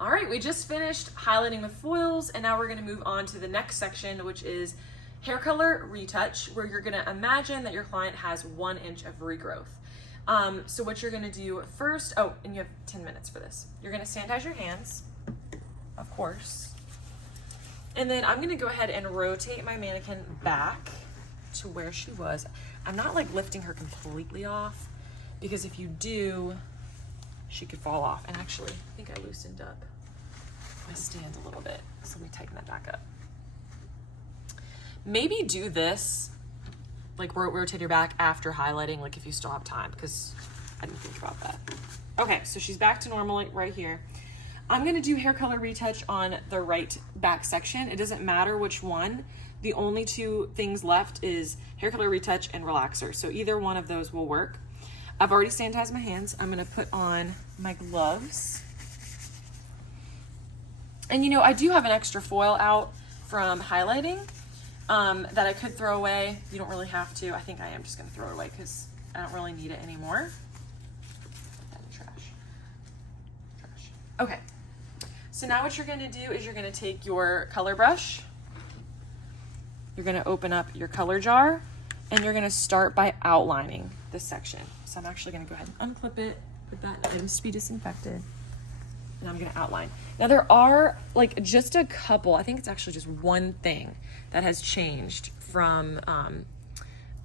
All right, we just finished highlighting with foils, and now we're gonna move on to the next section, which is hair color retouch, where you're gonna imagine that your client has 1 inch of regrowth. So what you're gonna do first, and you have 10 minutes for this. You're gonna sanitize your hands, of course. And then I'm gonna go ahead and rotate my mannequin back to where she was. I'm not like lifting her completely off, because if you do, she could fall off. And actually, I think I loosened up my stand a little bit, so we tighten that back up. Maybe do this, like rotate your back after highlighting, like if you still have time, because I didn't think about that. Okay, so she's back to normal right here. I'm gonna do hair color retouch on the right back section. It doesn't matter which one. The only 2 things left is hair color retouch and relaxer. So either one of those will work. I've already sanitized my hands. I'm gonna put on my gloves. And you know, I do have an extra foil out from highlighting that I could throw away. You don't really have to. I think I am just gonna throw it away because I don't really need it anymore. Put that in trash. Okay, so now what you're gonna do is you're gonna take your color brush, you're gonna open up your color jar, and you're gonna start by outlining this section. So I'm actually gonna go ahead and unclip it, put that in items to be disinfected, and I'm gonna outline. Now there are like just a couple, I think it's actually just one thing that has changed from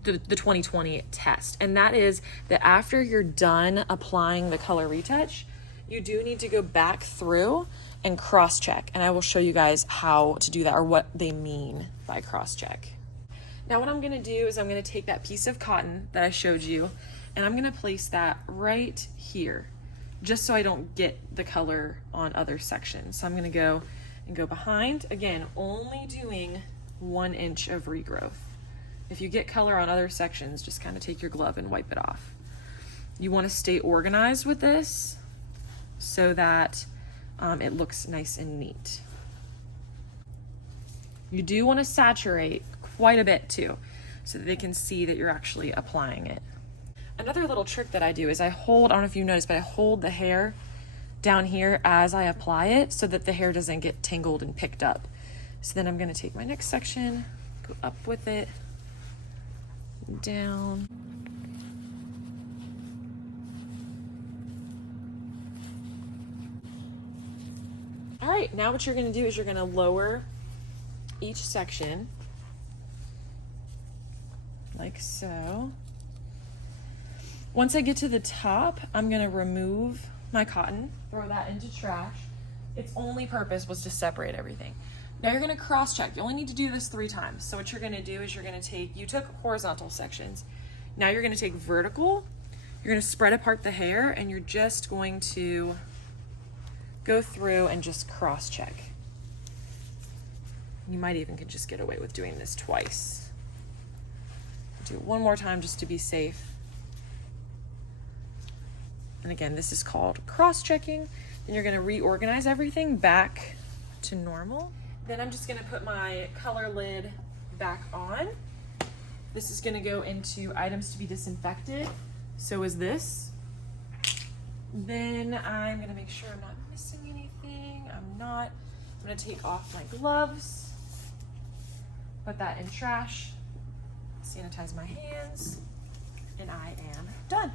the 2020 test, and that is that after you're done applying the color retouch, you do need to go back through and cross-check, and I will show you guys how to do that, or what they mean by cross-check. Now what I'm gonna do is I'm gonna take that piece of cotton that I showed you, and I'm gonna place that right here, just so I don't get the color on other sections. So I'm gonna go behind, again, only doing 1 inch of regrowth. If you get color on other sections, just kind of take your glove and wipe it off. You wanna stay organized with this so that it looks nice and neat. You do wanna saturate quite a bit too, so that they can see that you're actually applying it. Another little trick that I do is I don't know if you noticed, but I hold the hair down here as I apply it so that the hair doesn't get tangled and picked up. So then I'm gonna take my next section, go up with it, down. All right, now what you're gonna do is you're gonna lower each section like so. Once I get to the top, I'm gonna remove my cotton, throw that into trash. Its only purpose was to separate everything. Now you're gonna cross-check. You only need to do this 3 times. So what you're gonna do is you took horizontal sections. Now you're gonna take vertical, you're gonna spread apart the hair, and you're just going to go through and just cross-check. You might even could just get away with doing this twice. Do it one more time just to be safe. And again, this is called cross-checking. Then you're gonna reorganize everything back to normal. Then I'm just gonna put my color lid back on. This is gonna go into items to be disinfected. So is this. Then I'm gonna make sure I'm not missing anything. I'm not. I'm gonna take off my gloves, put that in trash, sanitize my hands, and I am done.